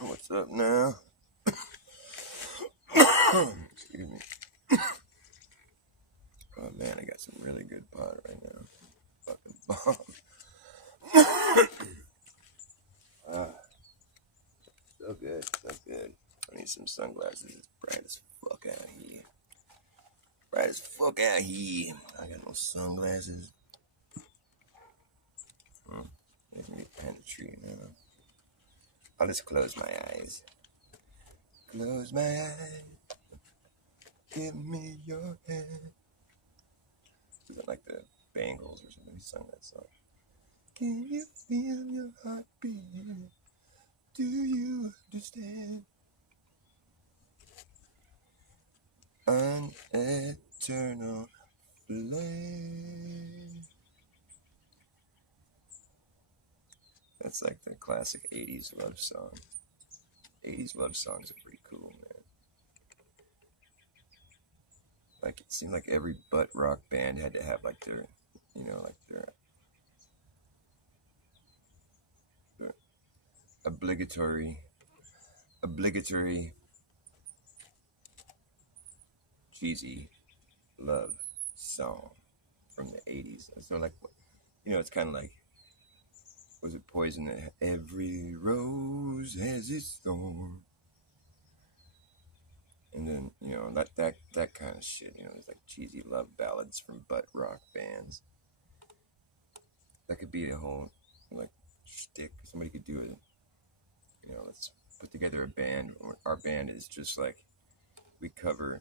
What's up now? Excuse me. Oh man, I got some really good pot right now. Fucking bomb. So good, so good. I need some sunglasses. It's bright as fuck out here. Bright as fuck out here. I got no sunglasses. Let me penetrate now. I'll just close my eyes. Close my eyes. Give me your hand. Is it like the Bangles or something? He sung that song. Can you feel your heart beating? Do you understand? An eternal flame. That's like the classic 80s love song. 80s love songs are pretty cool, man. Like, it seemed like every butt rock band had to have like their, like their obligatory cheesy love song from the 80s. So like, it's kind of like, was it Poison? Every rose has its thorn. And then, that kind of shit, there's like cheesy love ballads from butt rock bands. That could be a whole, like, shtick. Somebody could do it. Let's put together a band. Our band is just like, we cover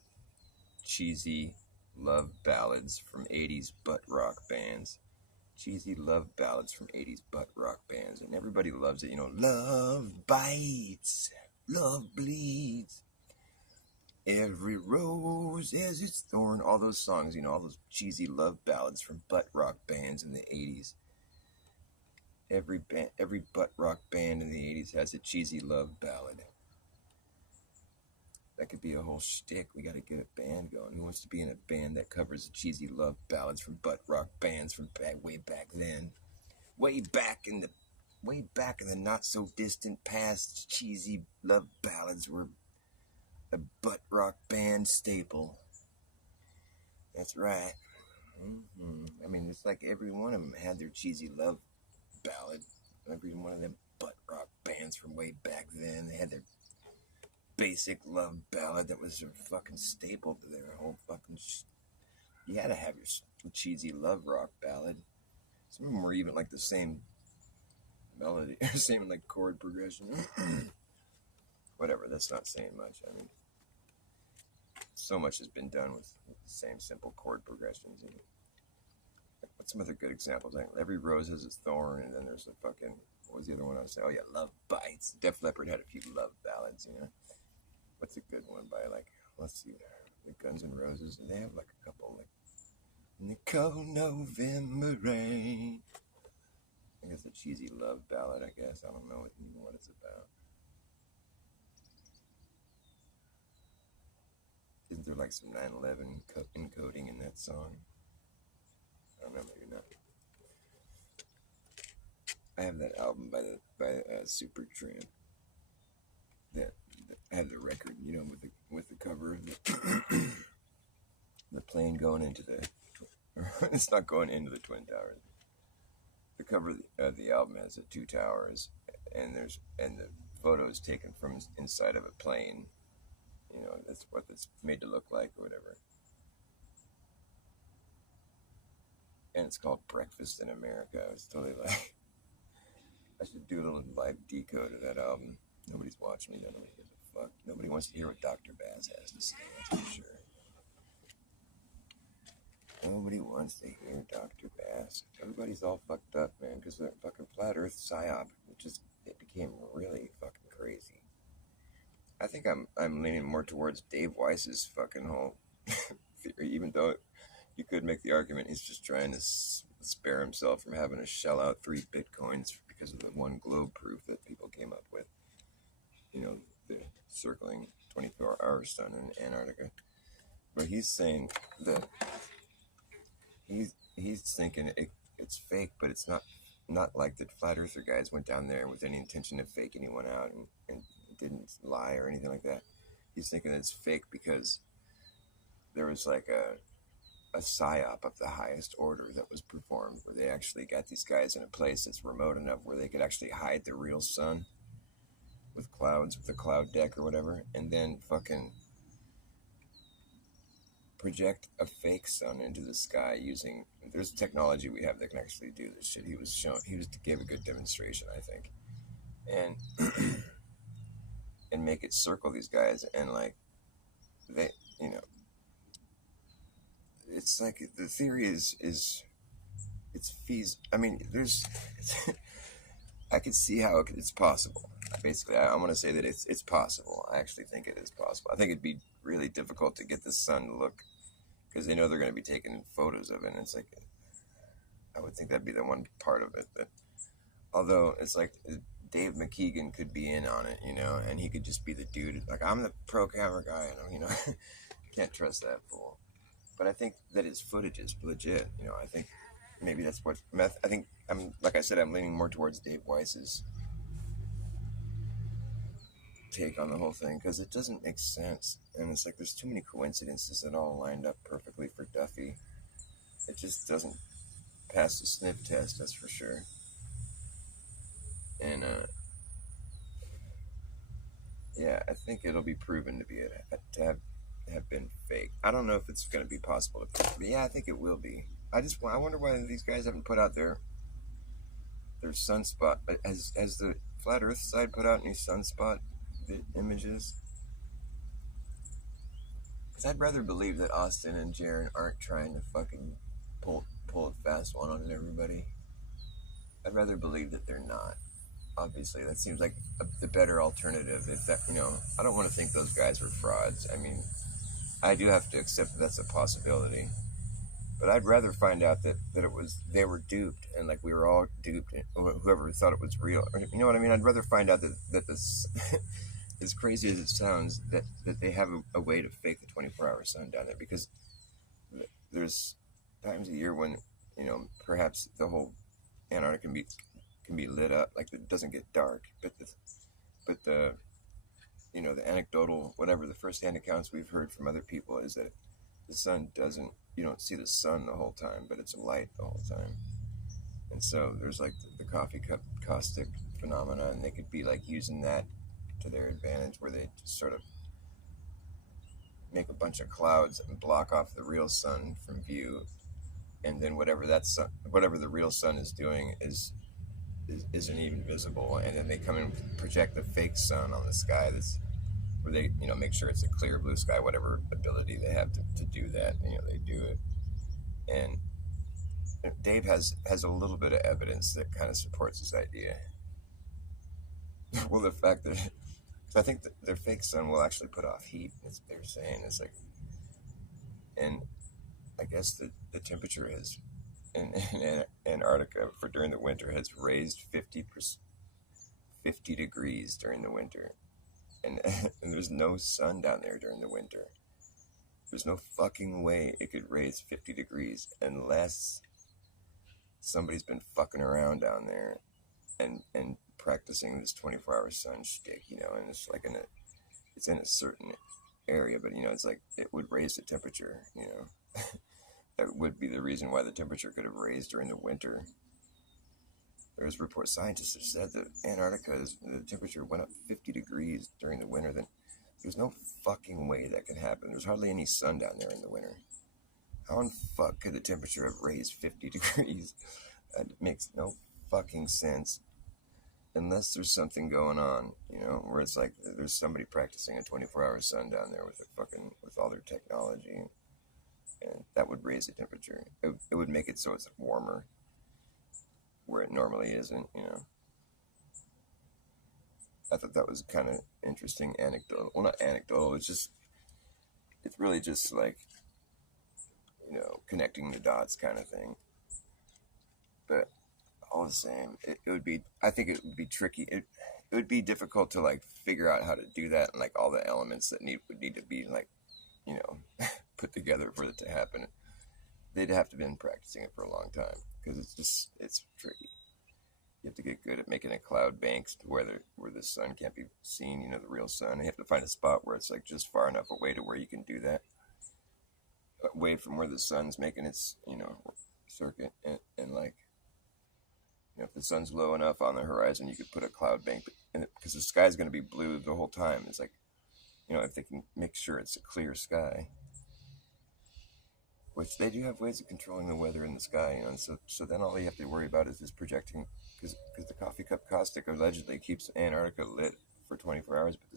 cheesy love ballads from 80s butt rock bands. Cheesy love ballads from 80s butt rock bands. And everybody loves it. Love bites, love bleeds. Every rose has its thorn. All those songs, all those cheesy love ballads from butt rock bands in the 80s. Every butt rock band in the 80s has a cheesy love ballad. That could be a whole shtick. We got to get a band going. Who wants to be in a band that covers cheesy love ballads from butt rock bands from way back then? Way back in the not so distant past, cheesy love ballads were a butt rock band staple. That's right. I mean, it's like every one of them had their cheesy love ballad. Every one of them butt rock bands from way back then, they had their basic love ballad that was their fucking staple to their whole fucking you had to have your cheesy love rock ballad. Some of them were even like the same melody, same like chord progression. Whatever, that's not saying much. I mean, so much has been done with the same simple chord progressions. What's some other good examples? Like, every rose has its thorn, and then there's the fucking, what was the other one I was saying? Oh yeah, Love Bites. Def Leppard had a few love ballads, What's a good one by, like, let's see, the Guns N' Roses? They have like a couple, like, in the cold November rain. I think it's a cheesy love ballad, I guess. I don't know even what it's about. Isn't there like some 9/11 encoding in that song? I don't know, maybe not. I have that album by Supertramp. That I have the record, with the cover of the plane going into the. It's not going into the Twin Towers. The cover of the album has the two towers, and the photo is taken from inside of a plane. That's what it's made to look like or whatever. And it's called Breakfast in America. I was totally like, I should do a little live decode of that album. Nobody's watching me. Nobody gives a fuck. Nobody wants to hear what Dr. Bas has to say, that's for sure. Nobody wants to hear Dr. Bas. Everybody's all fucked up, man, because the fucking flat earth psyop, it became really fucking crazy. I think I'm leaning more towards Dave Weiss's fucking whole theory, even though you could make the argument he's just trying to spare himself from having to shell out 3 bitcoins because of the one globe proof that people came up with. The circling 24-hour sun in Antarctica. But he's saying that he's thinking it's fake, but it's not not like the flat earther guys went down there with any intention to fake anyone out and didn't lie or anything like that. He's thinking it's fake because there was like a psyop of the highest order that was performed, where they actually got these guys in a place that's remote enough where they could actually hide the real sun with clouds, with the cloud deck or whatever, and then fucking project a fake sun into the sky using. There's technology we have that can actually do this shit. He gave a good demonstration, I think, and and make it circle these guys, and like they, you know, it's like the theory is it's I mean, there's I could see how it's possible. Basically, I want to say that it's possible. I actually think it is possible. I think it'd be really difficult to get the sun to look, because they know they're going to be taking photos of it, and it's like, I would think that'd be the one part of it. But although it's like Dave McKeegan could be in on it, you know, and he could just be the dude. Like, I'm the pro camera guy, and you know, can't trust that fool. But I think that his footage is legit. You know, I think maybe that's what I think. Like I said, I'm leaning more towards Dave Weiss's take on the whole thing, because it doesn't make sense, and it's like there's too many coincidences that all lined up perfectly for Duffy. It just doesn't pass the sniff test, that's for sure. And yeah, I think it'll be proven to be to have been fake. I don't know if it's going to be possible to prove, but yeah, I think it will be. I wonder why these guys haven't put out their sunspot. Has the flat Earth side put out any sunspot images? Because I'd rather believe that Austin and Jaron aren't trying to fucking pull a fast one on everybody. I'd rather believe that they're not. Obviously, that seems like the better alternative. If that, you know, I don't want to think those guys were frauds. I mean, I do have to accept that that's a possibility. But I'd rather find out that they were duped, and like we were all duped, whoever thought it was real. You know what I mean? I'd rather find out that this, as crazy as it sounds, that they have a way to fake the 24-hour sun down there, because there's times a year when, you know, perhaps the whole Antarctica can be lit up, like it doesn't get dark, but the you know, the anecdotal, whatever, the first-hand accounts we've heard from other people is that the sun doesn't, you don't see the sun the whole time, but it's a light the whole time. And so there's like the coffee cup caustic phenomena, and they could be like using that to their advantage, where they just sort of make a bunch of clouds and block off the real sun from view, and then whatever the real sun is doing isn't even visible, and then they come and project the fake sun on the sky. That's where they, you know, make sure it's a clear blue sky, whatever ability they have to do that. You know, they do it. And Dave has a little bit of evidence that kind of supports this idea. Well, the fact that I think that their fake sun will actually put off heat, as they're saying. It's like, and I guess the temperature in Antarctica for during the winter has raised 50 degrees during the winter. And there's no sun down there during the winter. There's no fucking way it could raise 50 degrees unless somebody's been fucking around down there and practicing this 24-hour sun shtick, you know, and it's like it's in a certain area, but you know, it's like it would raise the temperature, you know. That would be the reason why the temperature could have raised during the winter. There's reports, scientists have said that Antarctica, the temperature went up 50 degrees during the winter. Then there's no fucking way that could happen. There's hardly any sun down there in the winter. How in fuck could the temperature have raised 50 degrees? That makes no fucking sense. Unless there's something going on, you know, where it's like there's somebody practicing a 24-hour sun down there with all their technology, and that would raise the temperature. It would make it so it's warmer where it normally isn't, you know. I thought that was kind of interesting anecdotal. Well, not anecdotal, it's really just like, you know, connecting the dots kind of thing. But all the same, I think it would be tricky. It would be difficult to like figure out how to do that, and like all the elements that would need to be like, you know, put together for it to happen. They'd have to have been practicing it for a long time, because it's tricky. You have to get good at making a cloud bank where the sun can't be seen, you know, the real sun. You have to find a spot where it's like just far enough away to where you can do that, away from where the sun's making its, you know, circuit, and like, you know, if the sun's low enough on the horizon, you could put a cloud bank, because the sky's going to be blue the whole time. It's like, you know, if they can make sure it's a clear sky, which they do have ways of controlling the weather in the sky, you know. So then all you have to worry about is projecting, because the coffee cup caustic allegedly keeps Antarctica lit for 24 hours, but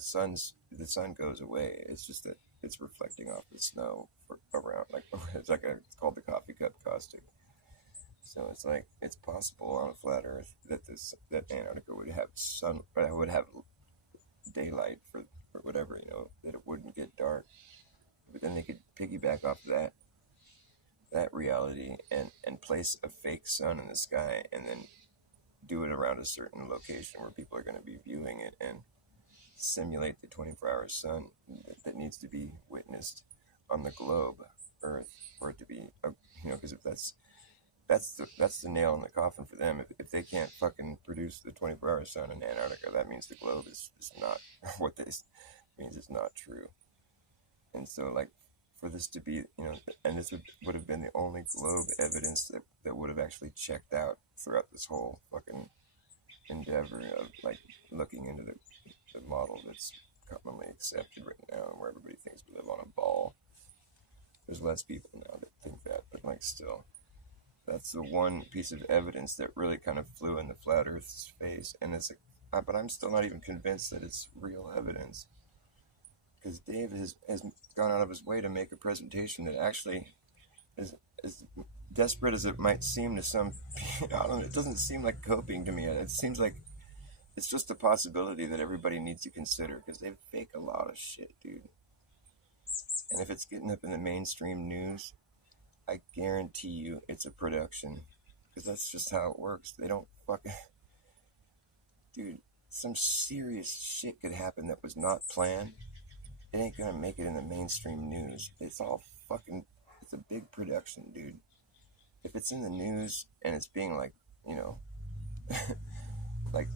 the sun goes away. It's just that it's reflecting off the snow around, like it's called the coffee cup caustic. So it's like it's possible on a flat Earth that Antarctica would have daylight for whatever, you know, that it wouldn't get dark. But then they could piggyback off that reality and place a fake sun in the sky, and then do it around a certain location where people are going to be viewing it, and simulate the 24-hour sun that needs to be witnessed on the globe Earth for it to be, you know, because if that's the nail in the coffin for them. If they can't fucking produce the 24-hour sun in Antarctica, that means the globe is not what this means. It's not true. And so, like, for this to be, you know, and this would have been the only globe evidence that would have actually checked out throughout this whole fucking endeavor of, like, looking into the model that's commonly accepted right now, where everybody thinks we live on a ball. There's less people now that think that, but, like, still, that's the one piece of evidence that really kind of flew in the flat Earth's face. And it's like, but I'm still not even convinced that it's real evidence, because Dave has gone out of his way to make a presentation that actually is as desperate as it might seem to some. I don't know, it doesn't seem like coping to me. It seems like it's just a possibility that everybody needs to consider, because they fake a lot of shit, dude. And if it's getting up in the mainstream news, I guarantee you it's a production, because that's just how it works. They don't fucking... Dude, some serious shit could happen that was not planned. It ain't gonna make it in the mainstream news. It's all fucking... It's a big production, dude. If it's in the news and it's being, like, you know... like,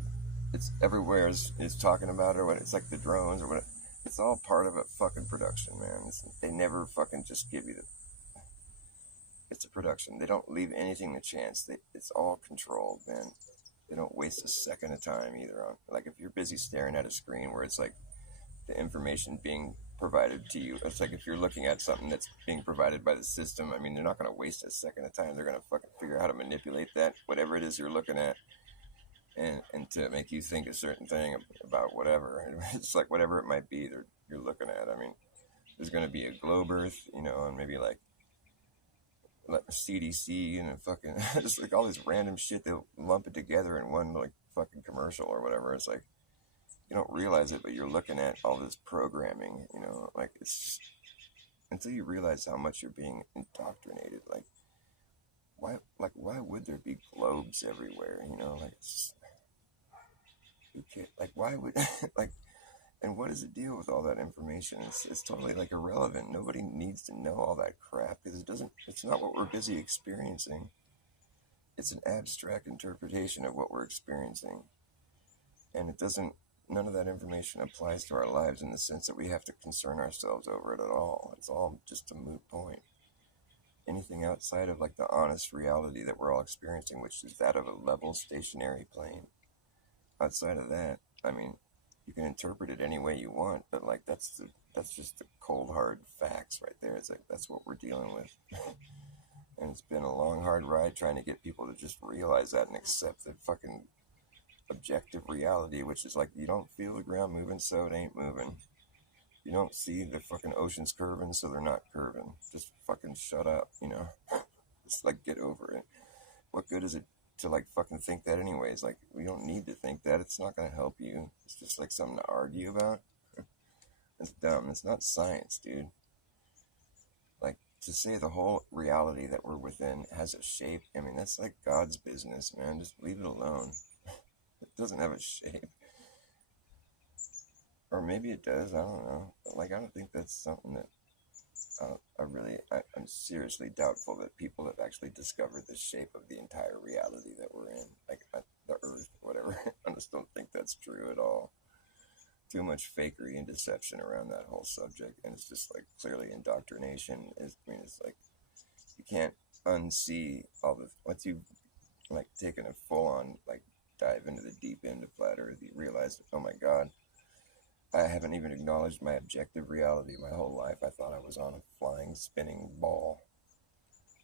it's everywhere is talking about it, or what, it's like the drones or what. It's all part of a fucking production, man. They never fucking just give you the... It's a production. They don't leave anything to chance. It's all controlled, man. They don't waste a second of time either. Like, if you're busy staring at a screen where it's like the information being provided to you, it's like if you're looking at something that's being provided by the system, I mean, they're not going to waste a second of time. They're going to fucking figure out how to manipulate that, whatever it is you're looking at, and to make you think a certain thing about whatever. It's like whatever it might be you're looking at. I mean, there's going to be a globe Earth, you know, and maybe like CDC and fucking just like all this random shit. They'll lump it together in one like fucking commercial or whatever. It's like you don't realize it, but you're looking at all this programming, you know, like it's just, until you realize how much you're being indoctrinated. Like why would there be globes everywhere, you know? Like who cares? Like why would like, and what is the deal with all that information? It's totally like irrelevant. Nobody needs to know all that crap, because it's not what we're busy experiencing. It's an abstract interpretation of what we're experiencing. And none of that information applies to our lives in the sense that we have to concern ourselves over it at all. It's all just a moot point. Anything outside of like the honest reality that we're all experiencing, which is that of a level stationary plane. Outside of that, I mean, you can interpret it any way you want, but like that's just the cold hard facts right there. It's like that's what we're dealing with. And it's been a long hard ride trying to get people to just realize that and accept the fucking objective reality, which is like you don't feel the ground moving, so it ain't moving. You don't see the fucking oceans curving, so they're not curving. Just fucking shut up, you know. Just like get over it. What good is it to like fucking think that anyways? Like we don't need to think that. It's not gonna help you. It's just like something to argue about. It's dumb. It's not science, dude. Like to say the whole reality that we're within has a shape, I mean that's like God's business, man. Just leave it alone. It doesn't have a shape. Or maybe it does, I don't know. But like I don't think that's something that I'm seriously doubtful that people have actually discovered the shape of the entire reality that we're in, like the Earth, whatever. I just don't think that's true at all. Too much fakery and deception around that whole subject, and it's just like clearly indoctrination. I mean, it's like you can't unsee all the once you've like taken a full on like dive into the deep end of flat Earth, you realize, oh my God, I haven't even acknowledged my objective reality my whole life. I thought I was on a flying, spinning ball.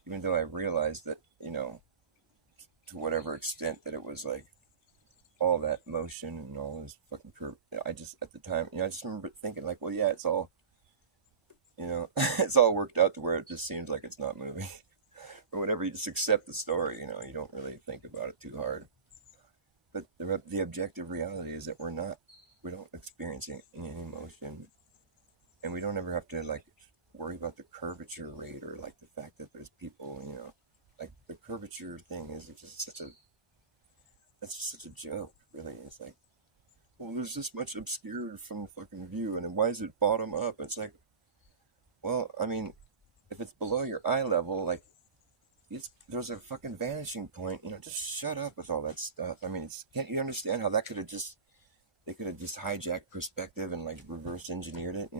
Even though I realized that, to whatever extent that it was like all that motion and all this fucking curve. I just, at the time, I just remember thinking, like, well, yeah, it's all, it's all worked out to where it just seems like it's not moving. Or whatever, you just accept the story, you don't really think about it too hard. But the objective reality is that we don't experience any motion, and we don't ever have to like worry about the curvature rate or like the fact that there's people, like the curvature thing is just that's just such a joke, really. It's like, well, there's this much obscured from the fucking view, and then why is it bottom up? It's like, well, I mean, if it's below your eye level, like, there's a fucking vanishing point, just shut up with all that stuff. I mean, can't you understand how that they could have just hijacked perspective and like reverse engineered it,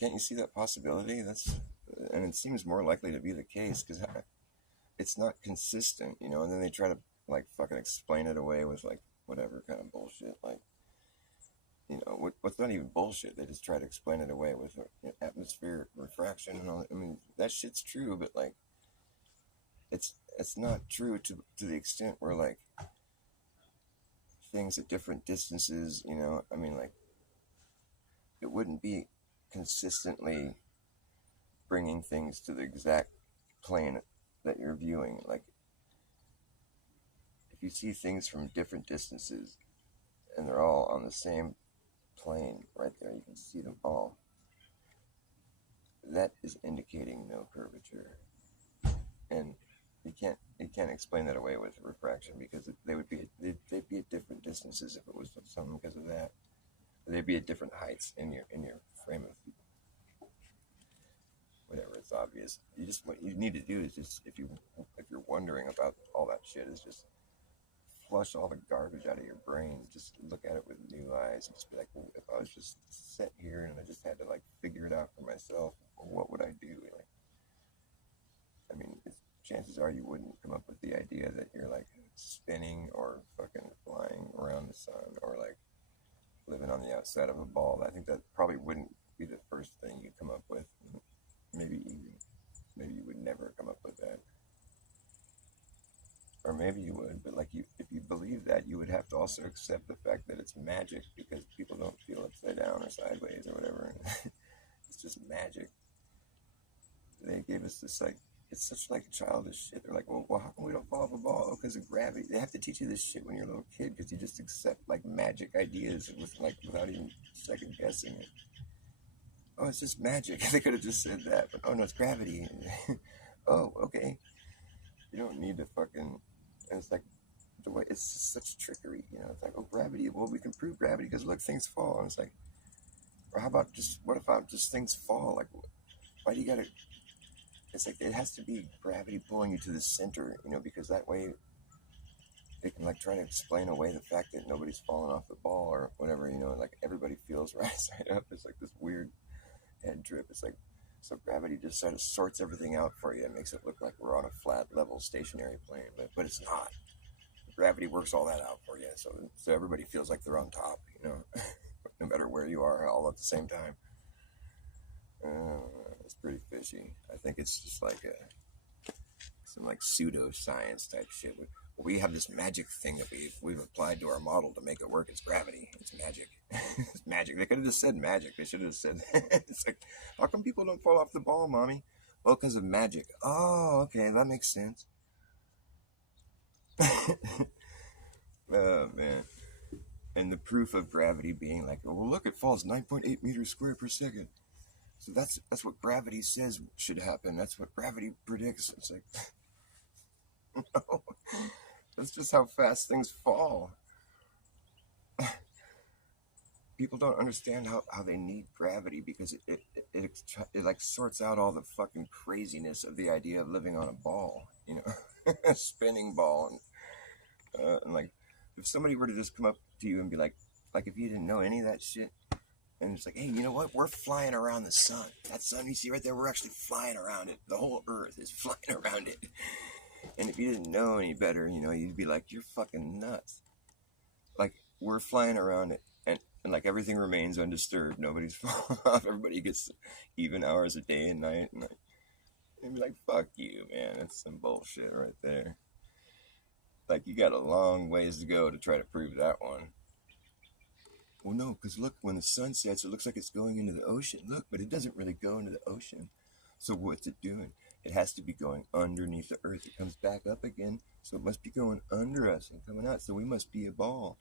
can't you see that possibility? And it seems more likely to be the case because it's not consistent, and then they try to like fucking explain it away with like whatever kind of bullshit, like, what's not even bullshit. They just try to explain it away with atmospheric refraction and all that. I mean, that shit's true, but like, it's not true to the extent where like things at different distances, I mean, like, it wouldn't be consistently bringing things to the exact plane that you're viewing. Like, if you see things from different distances and they're all on the same plane right there, you can see them all. That is indicating no curvature, and you can't explain that away with refraction because they'd be at different distances if it was something because of that. They'd be at different heights in your frame of whatever. It's obvious. What you need to do is just if you're wondering about all that shit, is just flush all the garbage out of your brain. Just look at it with new eyes and just be like, well, if I was just set here and I just had to like figure it out for myself, what would I do? Like, I mean, chances are you wouldn't come up with the idea that you're like spinning or fucking flying around the sun or like living on the outside of a ball. I think that probably wouldn't be the first thing you come up with. Maybe you would never come up with that. Or maybe you would, but like if you believe that, you would have to also accept the fact that it's magic because people don't feel upside down or sideways or whatever. It's just magic. They gave us this like, it's such like childish shit. They're like, well, how come we don't fall off a ball? Oh, because of gravity. They have to teach you this shit when you're a little kid because you just accept like magic ideas without even second guessing it. Oh, it's just magic. They could have just said that, but oh no, it's gravity. Oh, okay. You don't need to fucking. And it's like the way it's just such trickery. It's like, oh, gravity. Well, we can prove gravity because look, things fall. And it's like, or how about what about just things fall? Like, why do you gotta? It's like it has to be gravity pulling you to the center, because that way they can like try to explain away the fact that nobody's falling off the ball or whatever, like everybody feels right side up. It's like this weird head trip. It's like, so gravity just sort of sorts everything out for you and makes it look like we're on a flat, level, stationary plane, but it's not. Gravity works all that out for you, so everybody feels like they're on top, no matter where you are, all at the same time. It's pretty fishy. I think it's just like some like pseudoscience type shit. We have this magic thing that we've applied to our model to make it work. It's gravity. It's magic. It's magic. They could have just said magic. They should have said it's like, how come people don't fall off the ball, mommy? Well, because of magic. Oh, okay, that makes sense. Oh man. And the proof of gravity being like, well, look, it falls 9.8 meters squared per second. So that's what gravity says should happen. That's what gravity predicts. It's like, no, that's just how fast things fall. people don't understand how they need gravity, because it like sorts out all the fucking craziness of the idea of living on a ball, a spinning ball, and like if somebody were to just come up to you and be like if you didn't know any of that shit, and it's like, hey, you know what? We're flying around the sun. That sun you see right there, we're actually flying around it. The whole Earth is flying around it. And if you didn't know any better, you'd be like, you're fucking nuts. Like, we're flying around it, and like everything remains undisturbed. Nobody's falling off. Everybody gets even hours a day and night. And you'd be like, fuck you, man. That's some bullshit right there. Like, you got a long ways to go to try to prove that one. Well, no, because look, when the sun sets, it looks like it's going into the ocean. Look, but it doesn't really go into the ocean. So what's it doing? It has to be going underneath the Earth. It comes back up again, so it must be going under us and coming out. So we must be a ball.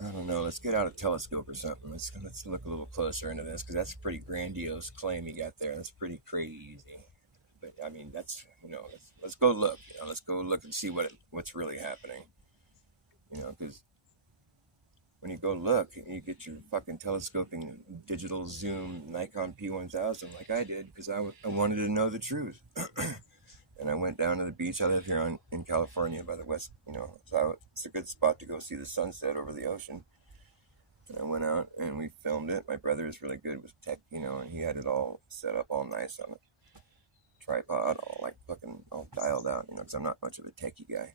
I don't know. Let's get out a telescope or something. Let's look a little closer into this, because that's a pretty grandiose claim you got there. That's pretty crazy. But I mean, that's let's go look. Let's go look and see what's really happening. Because when you go look, you get your fucking telescoping digital zoom Nikon P1000 like I did, because I wanted to know the truth. And I went down to the beach. I live here in California by the west, so it's a good spot to go see the sunset over the ocean. And I went out and we filmed it. My brother is really good with tech, and he had it all set up all nice on a tripod, all dialed out, because I'm not much of a techie guy.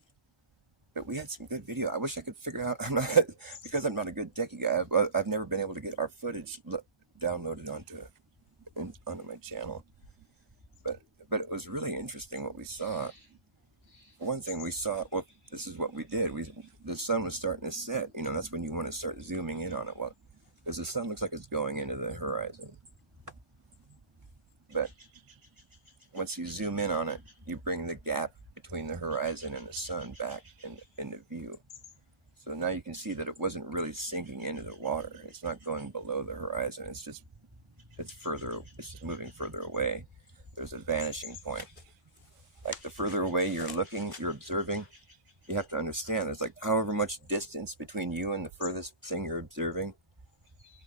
But we had some good video. I wish I could figure out, because I'm not a good techie guy, I've never been able to get our footage downloaded onto my channel. But it was really interesting what we saw. For one thing, we saw, well, this is what we did. The sun was starting to set. That's when you want to start zooming in on it. Well, because the sun looks like it's going into the horizon. But once you zoom in on it, you bring the gap between the horizon and the sun back into view. So now you can see that it wasn't really sinking into the water. It's not going below the horizon. It's just moving further away. There's a vanishing point. Like, the further away you're looking, you're observing, you have to understand there's like however much distance between you and the furthest thing you're observing.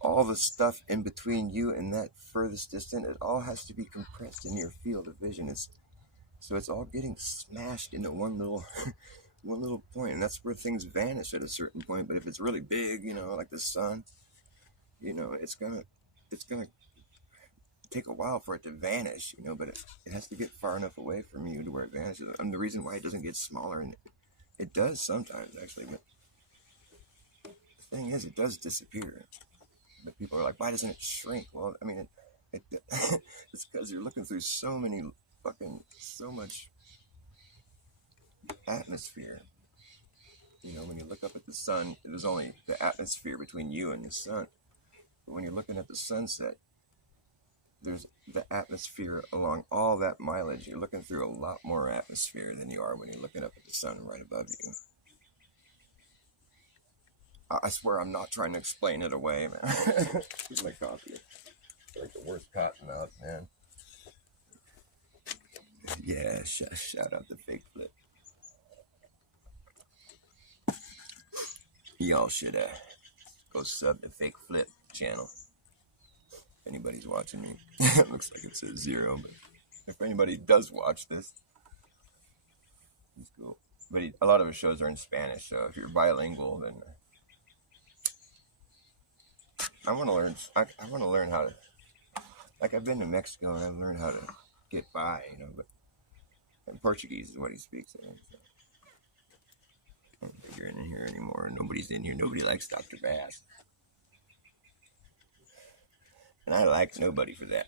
All the stuff in between you and that furthest distance, it all has to be compressed in your field of vision. So it's all getting smashed into one little point, and that's where things vanish at a certain point. But if it's really big, like the sun, it's gonna take a while for it to vanish, but it has to get far enough away from you to where it vanishes. And the reason why it doesn't get smaller, and it does sometimes actually, but the thing is, it does disappear. But people are like, why doesn't it shrink? Well, I mean, it's because you're looking through so much atmosphere. When you look up at the sun, there's only the atmosphere between you and the sun. But when you're looking at the sunset, there's the atmosphere along all that mileage. You're looking through a lot more atmosphere than you are when you're looking up at the sun right above you. I swear I'm not trying to explain it away, man. Here's my coffee. It's like the worst cotton mouth, man. Yeah, shout out to Fake Flip. Y'all should go sub to Fake Flip channel. If anybody's watching me. It looks like it says 0, but if anybody does watch this, it's cool. But a lot of his shows are in Spanish, so if you're bilingual, then I want to learn how to, like, I've been to Mexico and I've learned how to get by, but and Portuguese is what he speaks. So I don't think you're in here anymore. Nobody's in here. Nobody likes Dr. Bass. And I like nobody for that.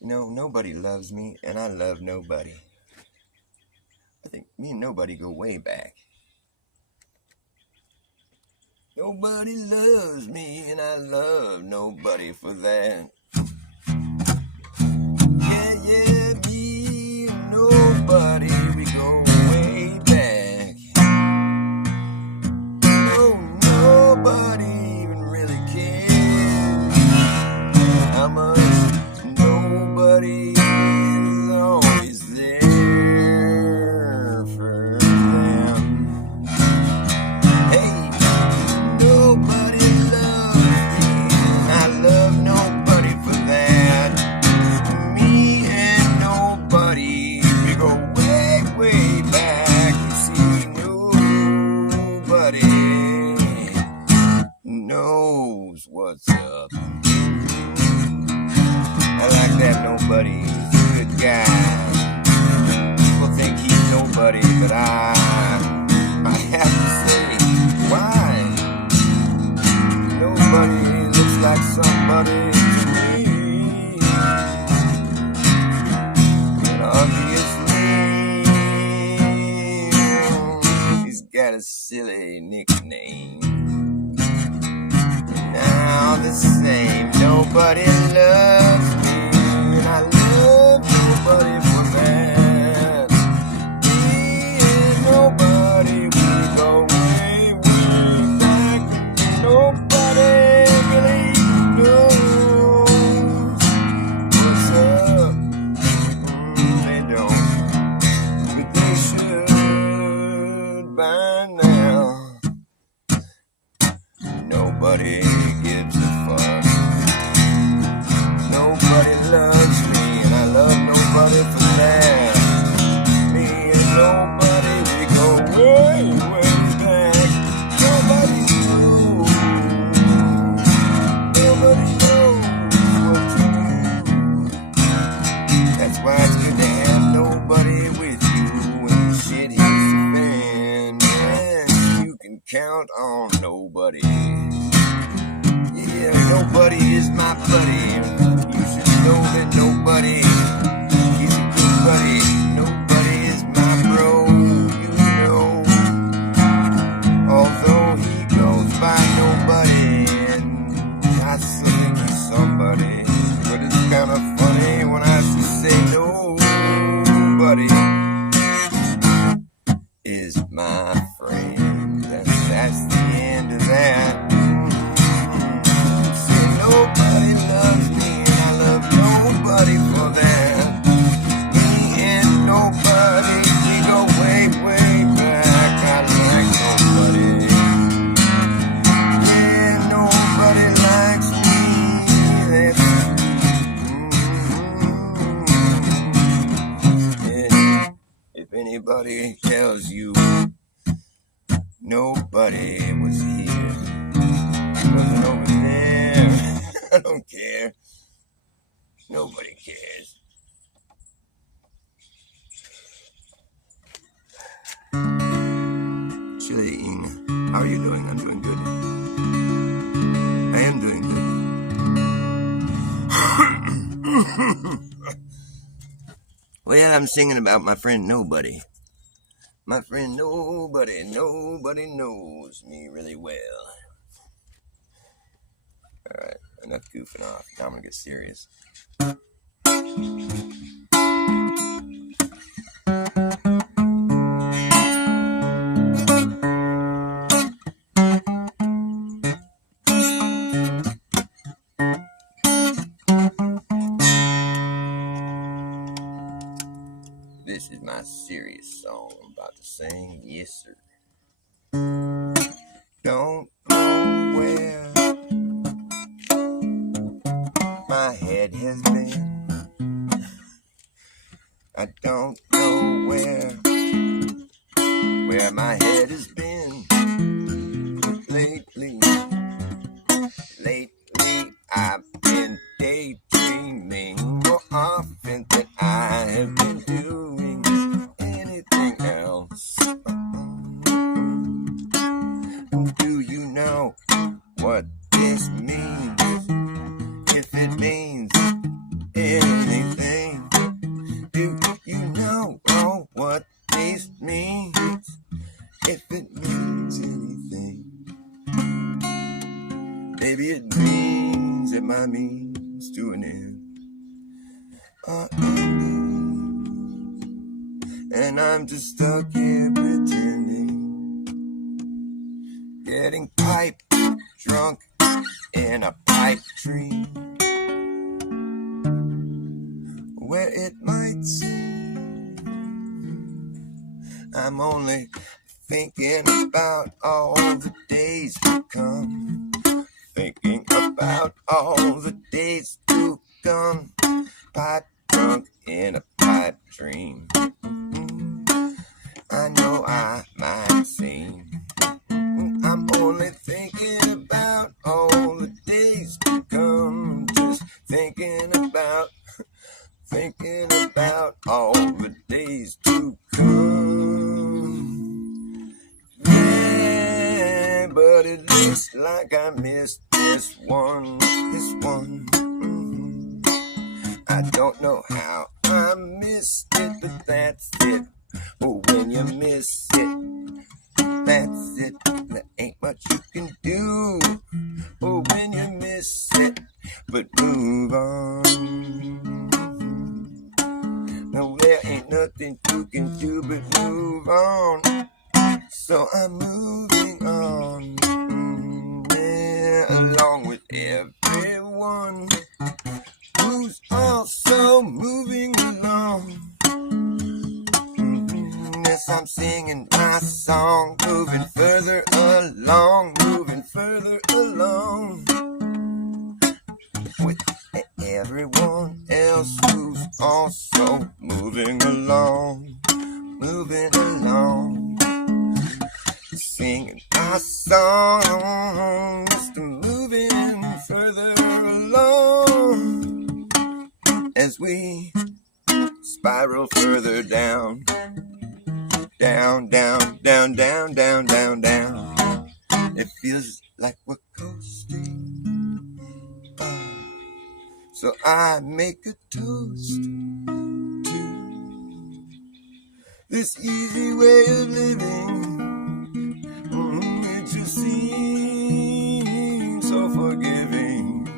Nobody loves me, and I love nobody. I think me and nobody go way back. Nobody loves me, and I love nobody for that. Yeah, me and nobody, we go way back. No, nobody even really cares how much nobody is always there for them. Hey, nobody knows what's up. I like that nobody's a good guy. People think he's nobody, but I have to say, why? Nobody looks like somebody to me. And obviously, he's got a silly nickname. Now the same, nobody loves me, and I love nobody for that. Me and nobody, we go way, way back. Nobody really knows what's up. They don't, but they should by now. Nobody gives a fuck. Nobody loves me, and I love nobody for that. Me and nobody, we go way, way back. Nobody knows what to do. That's why it's good to have nobody with you when shit hits the fan. Yeah, you can count on nobody. Yeah, nobody is my buddy. You should know that nobody is a good buddy. Nobody is my bro, you know. Although he goes by nobody, and I still think he's somebody. But it's kind of funny when I have to say nobody is my friend. That's the end of that. Nobody loves me, and I love nobody for that. Me and nobody, we go way, way back. I like nobody. Yeah, nobody likes me. Yeah. If anybody tells you nobody was here, wasn't over there, I don't care. Nobody cares. Chilean, how are you doing? I'm doing good. I am doing good. Well, I'm singing about my friend Nobody. My friend Nobody, nobody knows me really well. Alright, enough goofing off. Now I'm gonna get serious. This is my serious song I'm about to sing. Yes, sir. Don't know where my head has been. I don't know where my head has been. Lately, I've been daydreaming more often than I have been doing anything else. Do you know what this means? If it means anything, do you know what this means? If it means anything, maybe it means that my means to an end are ending, and I'm just stuck here pretending, getting pipe drunk in a pipe dream, where it might seem I'm only thinking about all the days to come, thinking about all the days to come, pipe drunk in a pipe dream. I know I might seem I'm only thinking about all the on this one. I don't know how I missed it, but that's it. Oh, when you miss it, that's it. There ain't much you can do. Oh, when you miss it, but move on. No, there ain't nothing you can do but move on. So I'm moving on, yeah, along with everyone who's also moving along. Yes, I'm singing my song, moving further along, with everyone else who's also moving along, singing my song, just moving further along as we spiral further down. Down, down, down, down, down, down, down. It feels like we're coasting. So I make a toast to this easy way of living. It just seems so forgiving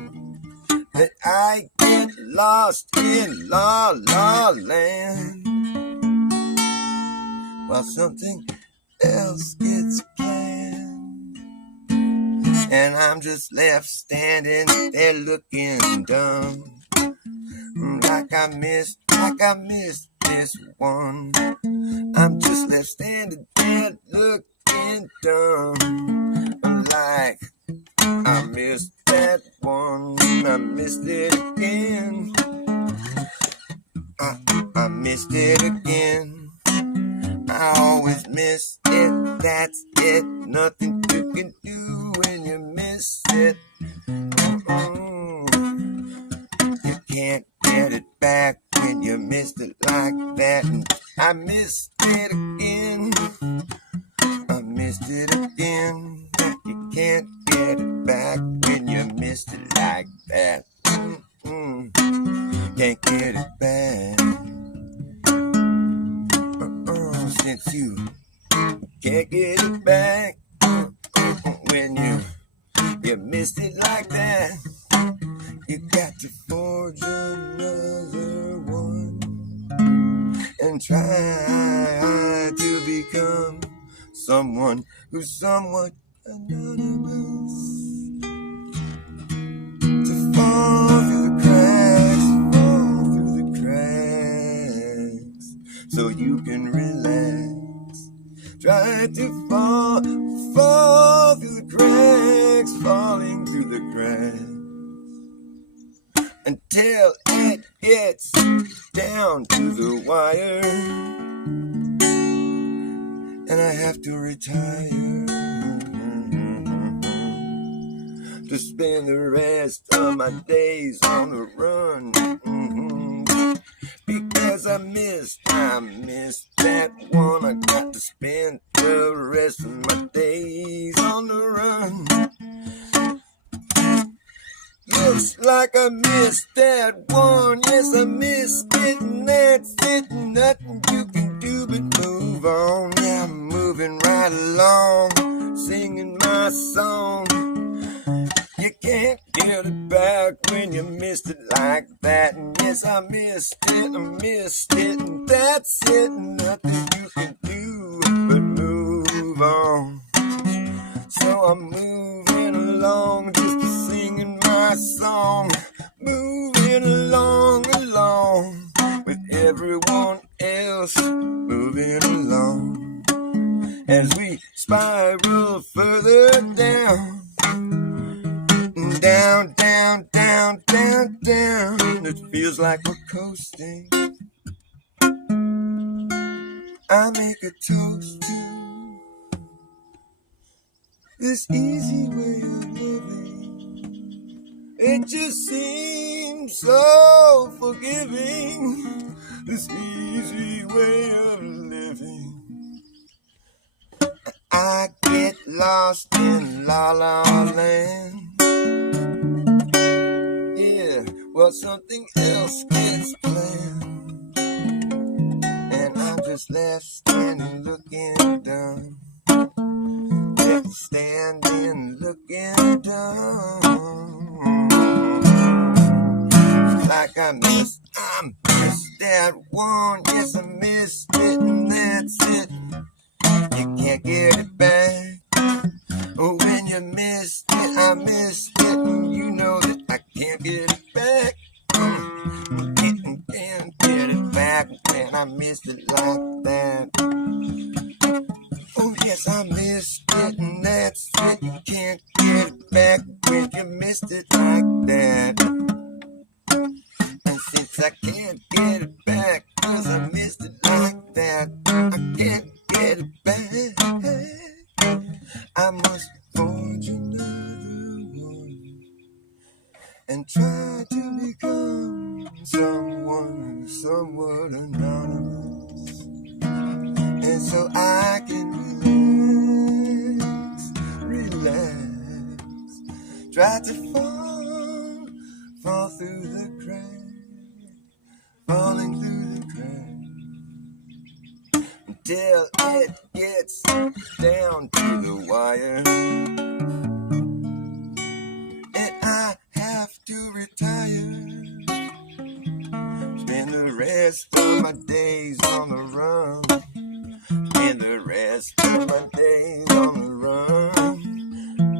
that I get lost in la la land while something else gets planned, and I'm just left standing there looking dumb, like I missed this one. I'm just left standing there looking dumb, like I missed that one. I missed it again. I missed it again. I always miss it, that's it. Nothing you can do when you miss it. You can't get it back when you missed it like that. And I missed it again. I missed it again. You can't get it back when you missed it like that. Can't get it back. Since you can't get it back when you missed it like that, you got to forge another one and try to become someone who's somewhat anonymous, to fall through the cracks, so you can relax. Try to fall through the cracks, falling through the cracks, until it gets down to the wire, and I have to retire to spend the rest of my days on the run. Because I missed that one. I got to spend the rest of my days on the run. Looks like I missed that one. Yes, I missed it, and that's it. Nothing you can do but move on. Yeah, I'm moving right along, singing my song. You can't get it back when you missed it like that. And yes, I missed it, and that's it. Nothing you can do but move on. So I'm moving along, just singing my song, moving along, with everyone else moving along, as we spiral further down. Down, down, down, down, down. It feels like we're coasting. I make a toast to this easy way of living. It just seems so forgiving, this easy way of living. I get lost in la la land Well, something else gets planned, and I'm just left standing looking down. Left standing looking down. Like I missed that one. Yes, I missed it, and that's it. You can't get it back. Oh, when you missed it, I missed it, and you know that I can't get it back. Can't get it back when I missed it like that. Oh, yes, I missed it, and that's it. You can't get it back when you missed it like that. And since I can't get it back, 'cause I missed it like that, I can't get it back. I must forge another one and try to become someone somewhat anonymous. And so I can relax, try to fall through the cracks, falling through the cracks, until it gets down to the wire, and I have to retire, spend the rest of my days on the run. And the rest of my days on the run.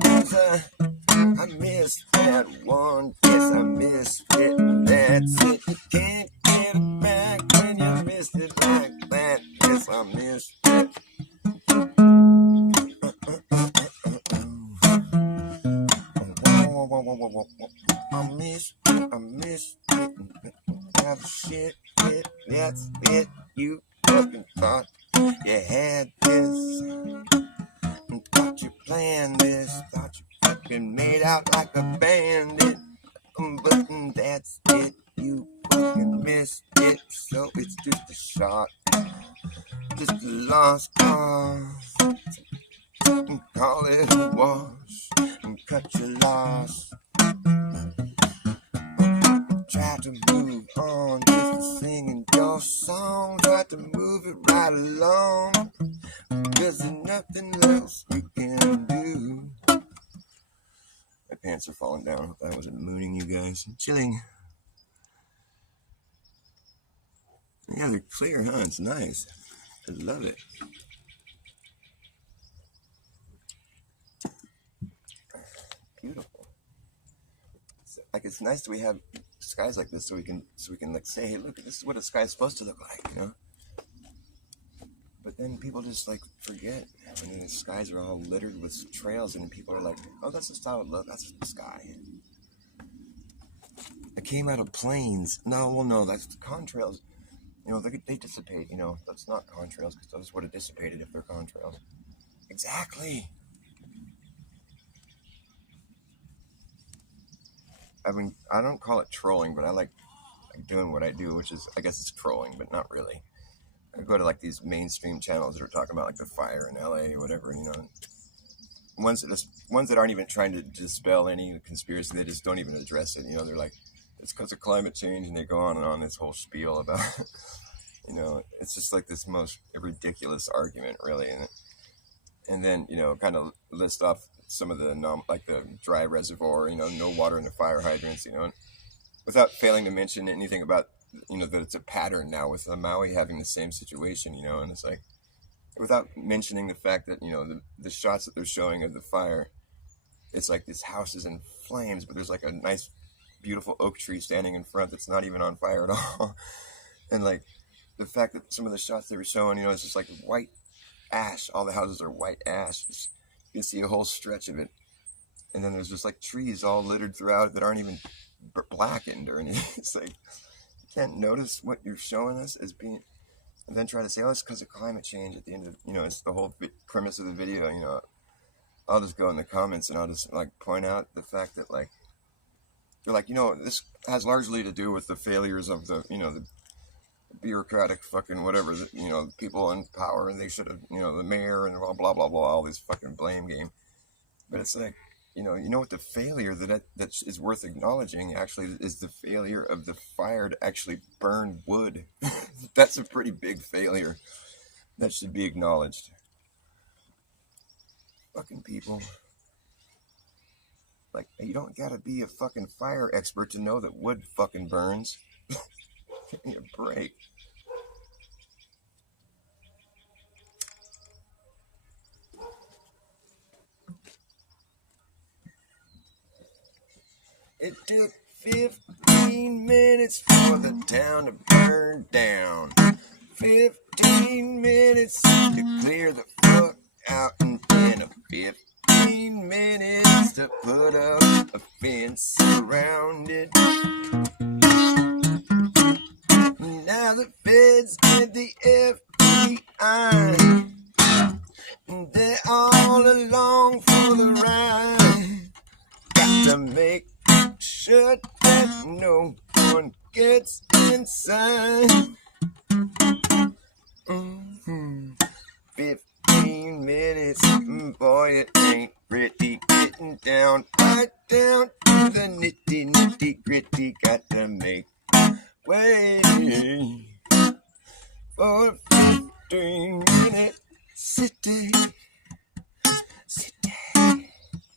'Cause I missed that one. Yes, I missed it. That's it. You can't get it back when you missed it like that. Yes, I missed it. I missed it. Have shit, that's it. You fucking thought you had this, thought you planned this, thought you fucking made out like a bandit, but that's it, you fucking missed it. So it's just a shot, just a lost cause. Call it a wash and cut your loss. Try to move on, just singing your song. Try to move it right along, 'cause there's nothing else you can do. My pants are falling down. Hope I wasn't mooning you guys. I'm chilling. Yeah, they're clear, huh? It's nice. I love it. Beautiful. It's nice that we have skies like this, so we can like say, hey, look, this is what a sky is supposed to look like, you know. But then people just like forget, and then the skies are all littered with trails, and people are like, oh, that's just how it looks. That's the sky. It came out of planes. No, well, no, that's the contrails. You know, they dissipate. You know, that's not contrails, because those would have dissipated if they're contrails. Exactly. I mean, I don't call it trolling, but I like doing what I do, which is, I guess it's trolling, but not really. I go to like these mainstream channels that are talking about like the fire in LA or whatever, you know, ones that aren't even trying to dispel any conspiracy. They just don't even address it. You know, they're like, it's because of climate change, and they go on and on this whole spiel about, you know, it's just like this most ridiculous argument, really. And then, you know, kind of list off some of the like the dry reservoir, you know, no water in the fire hydrants, you know, without failing to mention anything about, you know, that it's a pattern now with the Maui having the same situation, you know. And it's like, without mentioning the fact that, you know, the shots that they're showing of the fire, it's like this house is in flames, but there's like a nice beautiful oak tree standing in front that's not even on fire at all. And like the fact that some of the shots they were showing, you know, it's just like white ash. All the houses are white ash. You can see a whole stretch of it, and then there's just like trees all littered throughout that aren't even blackened or anything. It's like, you can't notice what you're showing us as being, and then try to say, oh, it's because of climate change at the end of, you know, it's the whole premise of the video. You know, I'll just go in the comments and I'll just like point out the fact that like, they're like, you know, this has largely to do with the failures of the, you know, the bureaucratic fucking whatever, you know, people in power, and they should have, you know, the mayor and blah blah blah blah, all this fucking blame game. But it's like, You know what the failure that is worth acknowledging actually is the failure of the fire to actually burn wood. That's a pretty big failure that should be acknowledged. Fucking people. Like, you don't gotta be a fucking fire expert to know that wood fucking burns. Give me a break. It took 15 minutes for the town to burn down. 15 minutes to clear the fuck out, and then 15 minutes to put up a fence around it. Now the feds and the FBI, they're all along for the ride. Got to make sure that no one gets inside. 15 minutes, boy, it ain't pretty. Getting down, right down to the nitty gritty. Got to make way for 15 minute city.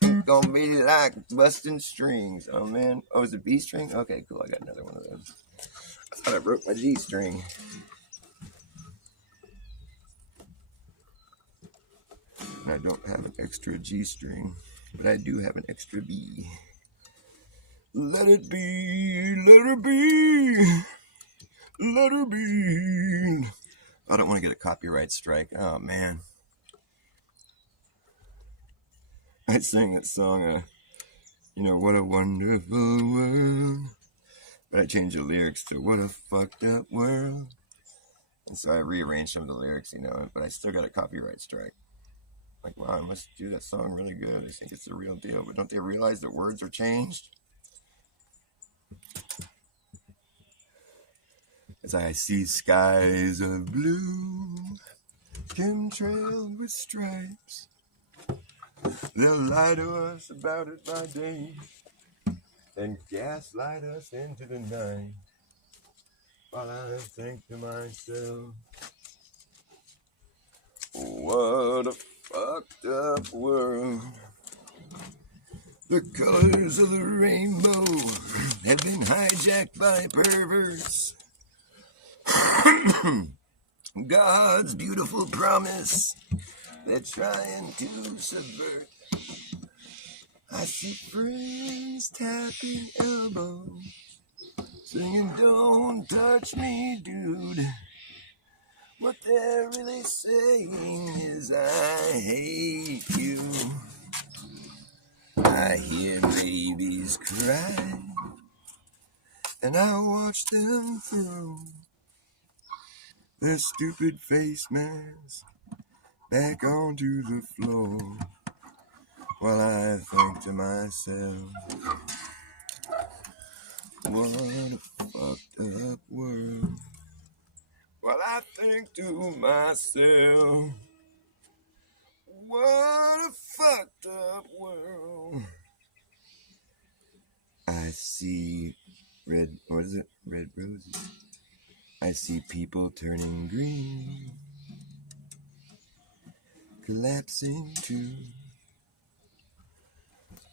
It's gonna be like busting strings. Oh man, oh, is it B string? Okay, cool. I got another one of those. I thought I broke my G string. And I don't have an extra G string, but I do have an extra B. Let it be, let it be, let it be. I don't want to get a copyright strike. Oh man. I sang that song, what a wonderful world. But I changed the lyrics to what a fucked up world. And so I rearranged some of the lyrics, but I still got a copyright strike. Like, wow, I must do that song really good. I think it's the real deal. But don't they realize the words are changed? As I see skies of blue, chemtrailed with stripes, they'll lie to us about it by day, and gaslight us into the night, while I think to myself, what a fucked up world. The colors of the rainbow have been hijacked by perverts. God's beautiful promise they're trying to subvert. I see friends tapping elbows, singing, don't touch me, dude. What they're really saying is, I hate you. I hear babies cry, and I watch them throw their stupid face masks back onto the floor, while I think to myself, what a fucked up world. While I think to myself, what a fucked up world. I see red roses. I see people turning green, collapsing too,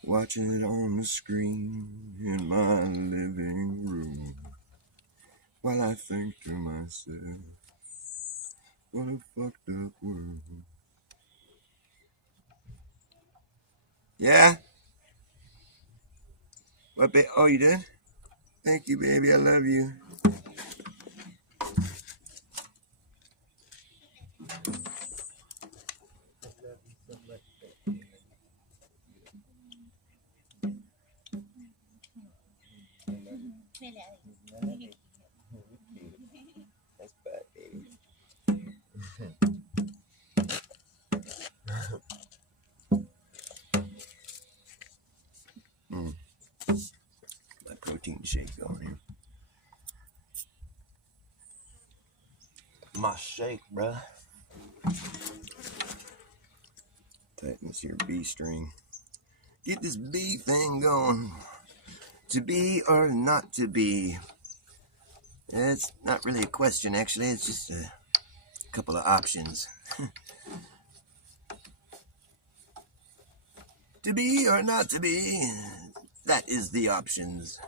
watching it on the screen in my living room, while I think to myself, what a fucked up world. Yeah? What, oh, you did? Thank you, baby. I love you. That's bad, baby. My protein shake going here. My shake, bruh. Tightens your B string. Get this bee thing going. To be or not to be? It's not really a question, actually. It's just a couple of options. To be or not to be? That is the options.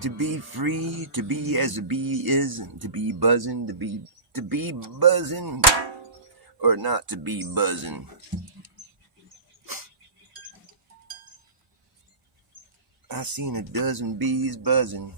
To be free, to be as a bee is, to be buzzing, to be buzzing, or not to be buzzing. I seen a dozen bees buzzing.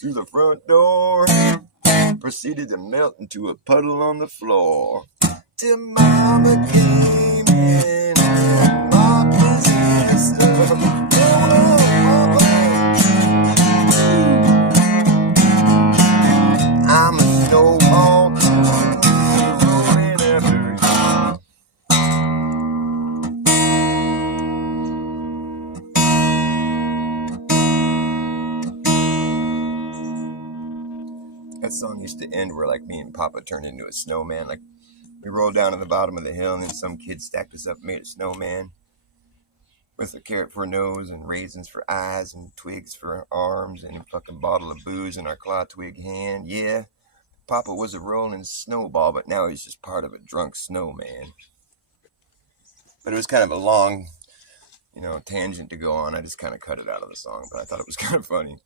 Through the front door, proceeded to melt into a puddle on the floor. Till Mama came in and mopped his ass up. I'm a snowball rolling after you. That song used to end where like me and Papa turned into a snowman. Like we rolled down to the bottom of the hill and then some kid stacked us up and made a snowman with a carrot for a nose and raisins for eyes and twigs for arms and a fucking bottle of booze in our claw twig hand. Yeah, Papa was a rolling snowball, but now he's just part of a drunk snowman. But it was kind of a long, tangent to go on. I just kind of cut it out of the song, but I thought it was kind of funny.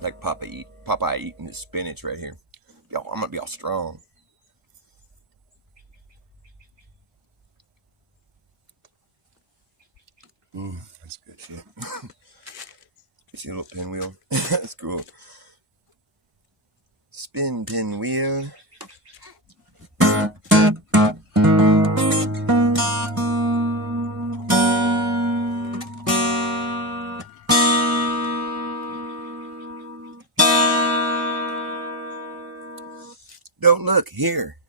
Like Popeye eating his spinach right here. Yo, I'm gonna be all strong. That's good shit. You see a little pinwheel? That's cool. Spin pinwheel. Don't look here.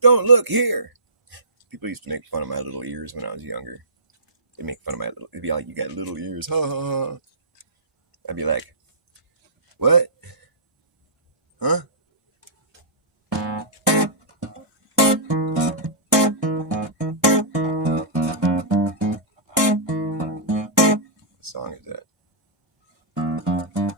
Don't look here. People used to make fun of my little ears when I was younger. They'd make fun of my little, they'd be like, you got little ears, ha ha ha. I'd be like, what? Huh? What song is that?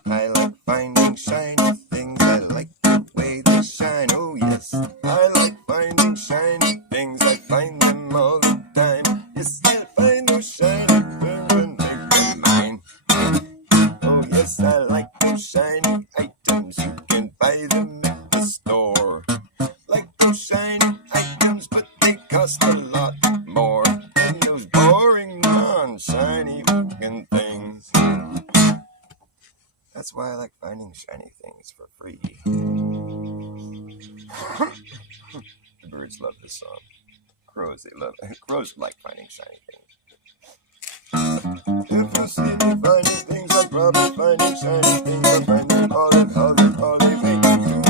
I like finding shiny things. I like the way they shine. Oh yes, I like finding shiny things. I find them all the time. Yes, I find those shiny things and make them mine. Oh yes, I like those shiny items. You can buy them at the store. Like those shiny items. why I like finding shiny things for free. The birds love this song. Crows, they love it. Crows like finding shiny things. If you see me finding things, I'm probably finding shiny things. I find them all and all they make me do.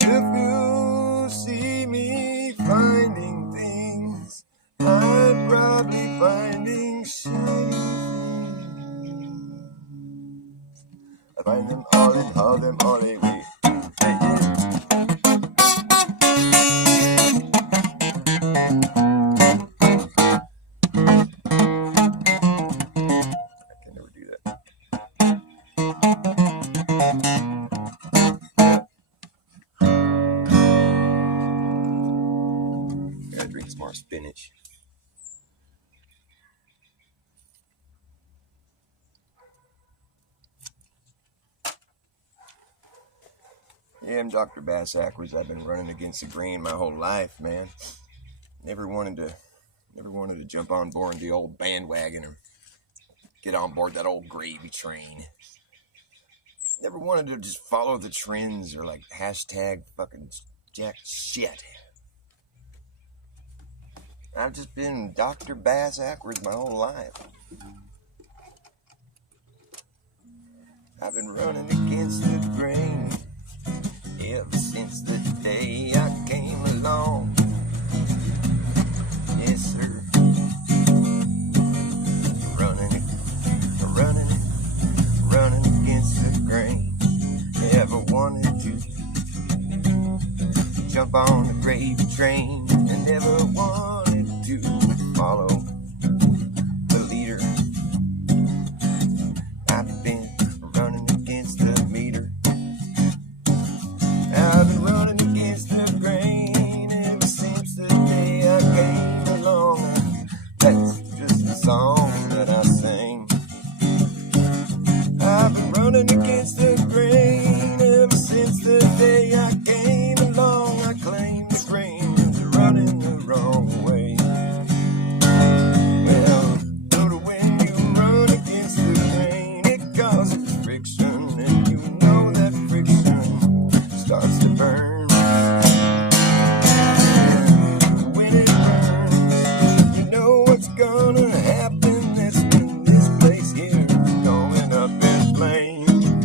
If you see me finding things, I'm probably finding shiny things. I find them all and haul them all away. I can never do that. Gotta drink some more spinach. Yeah, I'm Dr. Bas. I've been running against the grain my whole life, man. Never wanted to jump on board the old bandwagon or get on board that old gravy train. Never wanted to just follow the trends or like hashtag fucking jack shit. I've just been Dr. Bas my whole life. I've been running against the grain ever since the day I came along. Yes, sir. Running against the grain. Never wanted to jump on the gravy train, and never wanted to follow the leader. I've been running against the meter. I've been running against the grain ever since the day I came along. That's just a song that I sing. I've been running against the grain ever since the day I came along. I claim the grain is running the wrong way. Well, but when you run against the grain, it causes friction, and you know that friction starts to burn. And when it burns, you know what's gonna happen. That's when this place here is going up in flames.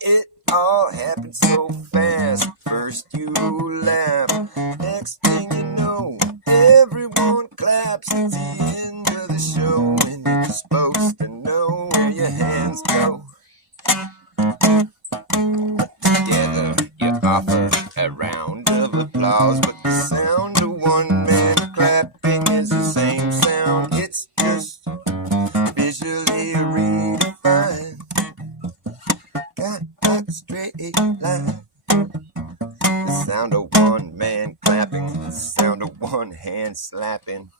It all happened so fast. First you laugh, next thing you know, everyone claps. It's the end of the show, and you're supposed to know where your hands go. Together you offer a round of applause, but the sound of one man clapping is the same sound. It's just visually redefined. Got like a straight line. The sound of one man clapping, the sound of one hand slapping.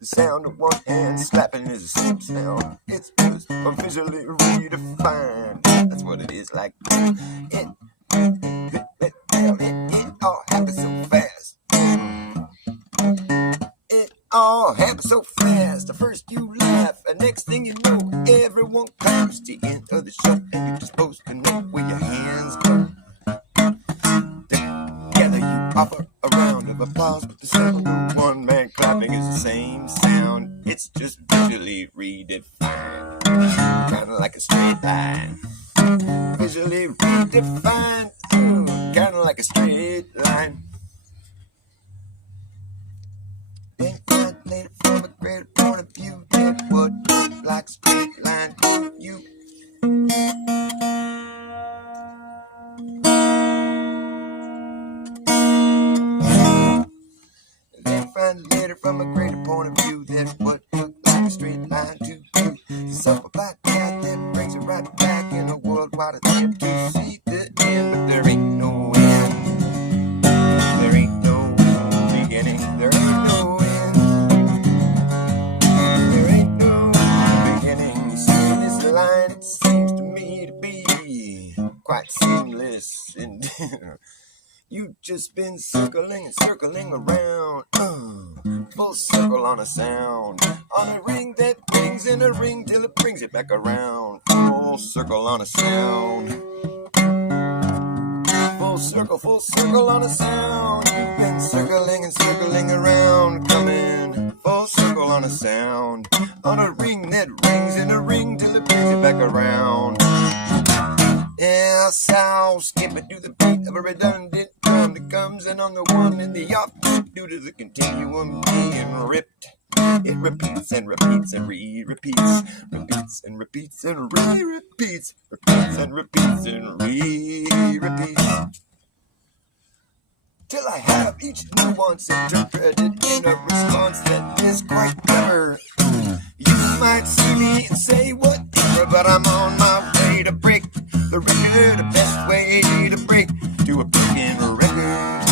The sound of one hand slapping is the same sound. It's just visually redefined. That's what it is like. It all happened so fast. It all happened so fast. The first you laugh, and next thing you know, everyone claps. The end of the show, and you're supposed to know where your hands go. Together you offer a round of applause, but the sound of one man clapping is the same sound. It's just visually redefined, kinda like a straight line. Visually redefined, kinda like a straight line. Then translated from a greater point of view, that what looked like a straight line to you. Then find later from a greater point of view, that what looked like a straight line to you. Something like that that brings it right back in a world wide attempt to see the end, but there ain't no end. There ain't no beginning. There ain't no end. There ain't no beginning. You see this line, it seems to me to be quite seamless, and you've just been circling and circling around, full circle on a sound, on a ring that rings in a ring till it brings it back around, full circle on a sound, full circle on a sound. You've been circling and circling around, coming full circle on a sound, on a ring that rings in a ring till it brings it back around. Yeah, sound skipping to the beat of a redundant drum that comes in on the one and the off due to the continuum being ripped. It repeats and repeats and re-repeats, repeats and repeats and re-repeats, repeats and repeats and re-repeats. Till I have each nuance interpreted in a response that is quite clever. You might see me and say whatever, but I'm on my way to break the record, the best way to break to a broken record.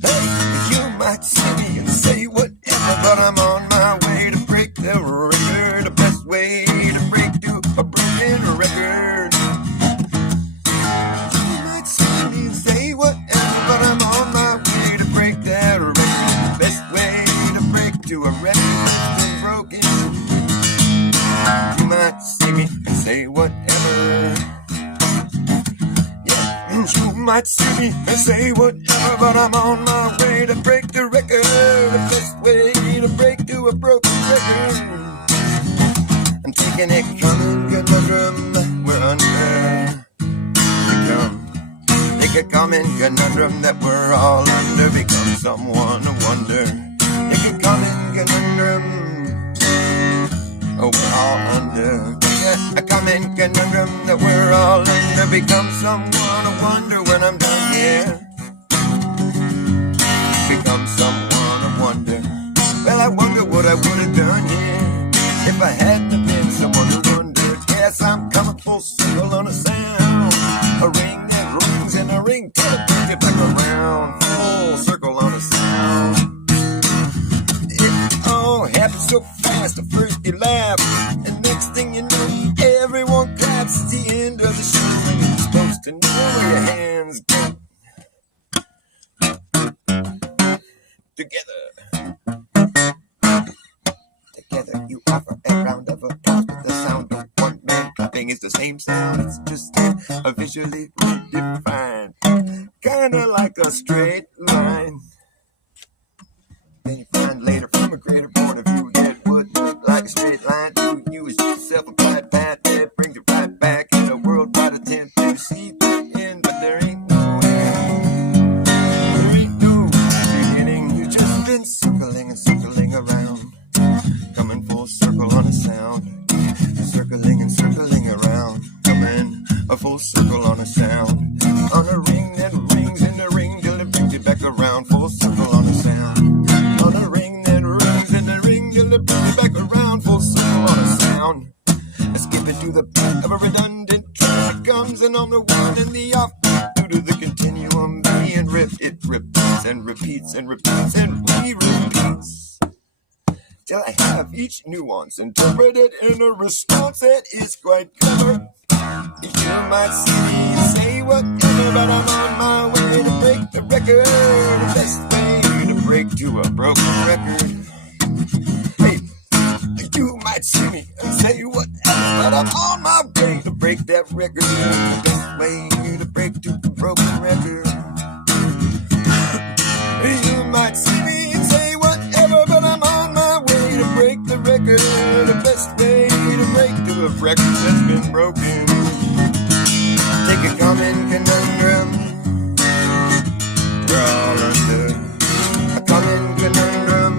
Hey, you might see me and say whatever, but I'm on my way to break the record, the best way to break to a broken record. You might see me and say whatever, but I'm on my way to break that record, the best way to break to a record that's been broken. You might see me and say whatever. You might see me and say whatever, but I'm on my way to break the record, the best way to break to a broken record. I'm taking a common conundrum we're under, become. Take a common conundrum that we're all under, become someone to wonder. Take a common conundrum, oh, we're all under. A common conundrum that we're all under, become someone to wonder when I'm done here. Become someone to wonder. Well, I wonder what I would have done here if I hadn't been someone who wondered. Yes, I'm coming full circle on a sound, a ring that rings and a ring till it brings it back around, full circle on a sound. It all happened so fast. At first you laugh, and next thing you know, everyone claps. It's the end of the show, and you're supposed to know where your hands go. Together you offer a round of applause, but the sound of one man clapping is the same sound. It's just a visually redefined, kinda like a straight line. Then you find later from a greater sound, circling and circling around, coming a full circle on a sound, on a ring that rings in the ring till it brings it back around, full circle on a sound, on a ring that rings in the ring till it brings it back around, full circle on a sound. Skip it to the point of a redundant track, it comes in on the one and the off, due to the continuum being ripped, it repeats and repeats and repeats and re-repeats, till I have each nuance interpreted in a response that is quite clever. You might see me say whatever, but I'm on my way to break the record. The best way to break to a broken record. Hey, you might see me say whatever, but I'm on my way to break that record. The best way to break to a broken record. You might see me say whatever, but I'm on my way to break the record. The best way to break to a record that's been broken. Take a common conundrum, we're all under a common conundrum.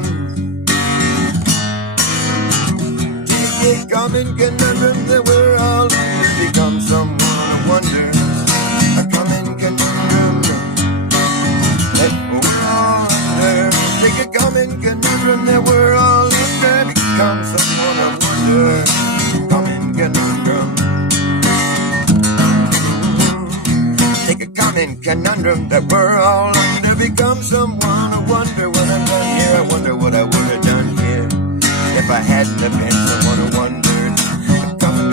Take a common conundrum that we're all under, become someone of wonder. A common conundrum that we're all under. Take a common conundrum that we're all under, become someone of wonder. Common conundrum. Take a common conundrum that we're all under, become someone I wonder. When I'm done here, I wonder what I would have done here if I hadn't have been someone who wondered. Coming,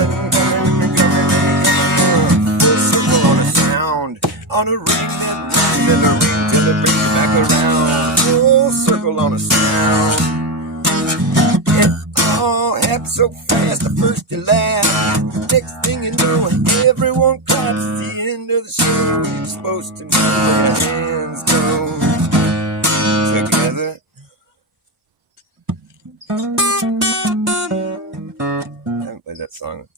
full circle on a sound, on a ring that rings and a ring till it brings back around. Full circle on a sound. It all happened so fast, the first to last. Next thing you know, everyone claps at the end of the show. You're supposed to know where hands go together. I haven't played that song.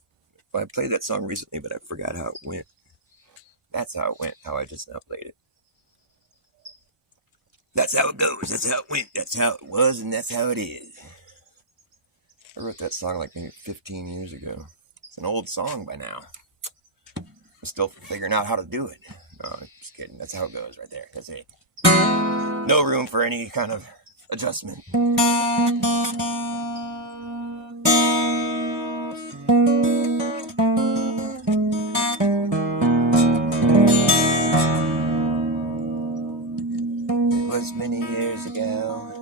I played that song recently, but I forgot how it went. That's how it went, how I just now played it. That's how it goes, that's how it went, that's how it was, and that's how it is. I wrote that song like maybe 15 years ago. It's an old song by now. I'm still figuring out how to do it. No, just kidding. That's how it goes right there. That's it. No room for any kind of adjustment. It was many years ago.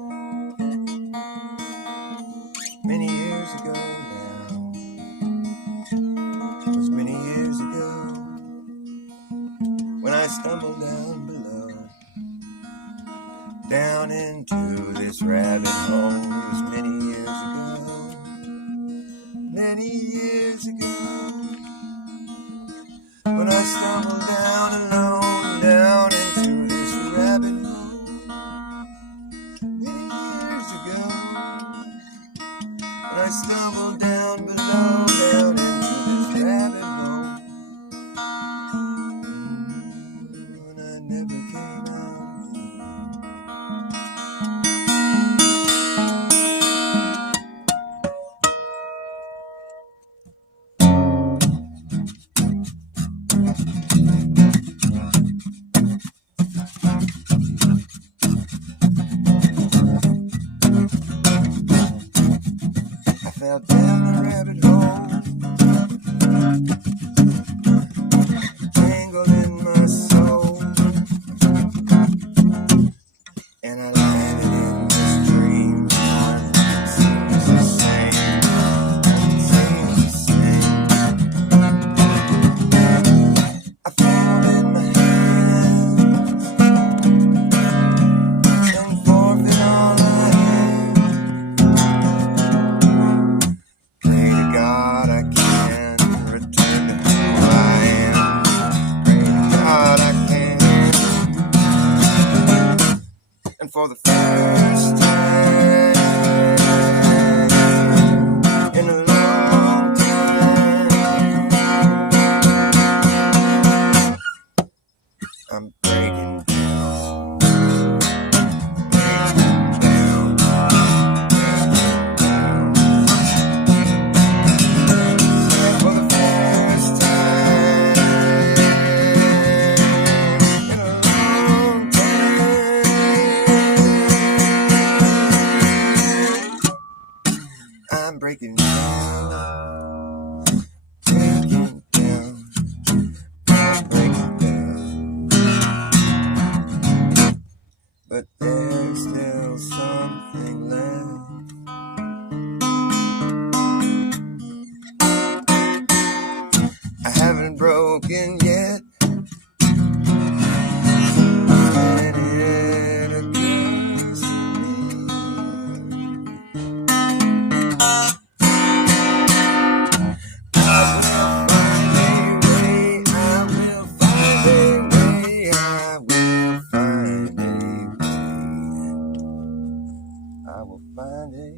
Many years ago now. It was many years ago when I stumbled down below, down into this rabbit hole. It was many years ago when I stumbled down alone, down into this rabbit hole. Many years ago when I stumbled down below, down into this rabbit hole, and I never came out. I fell down a rabbit hole, tangled in my soul, and I landed in this dream. It seems the same, I fall in my hands and forfeit all I have. Pray to God I can return to who I am. Pray to I'm breaking down, breaking down, I'm breaking down. But there's still something left. I haven't broken yet. And it occurs to me, I will find a way, I will find a way, I will find a way.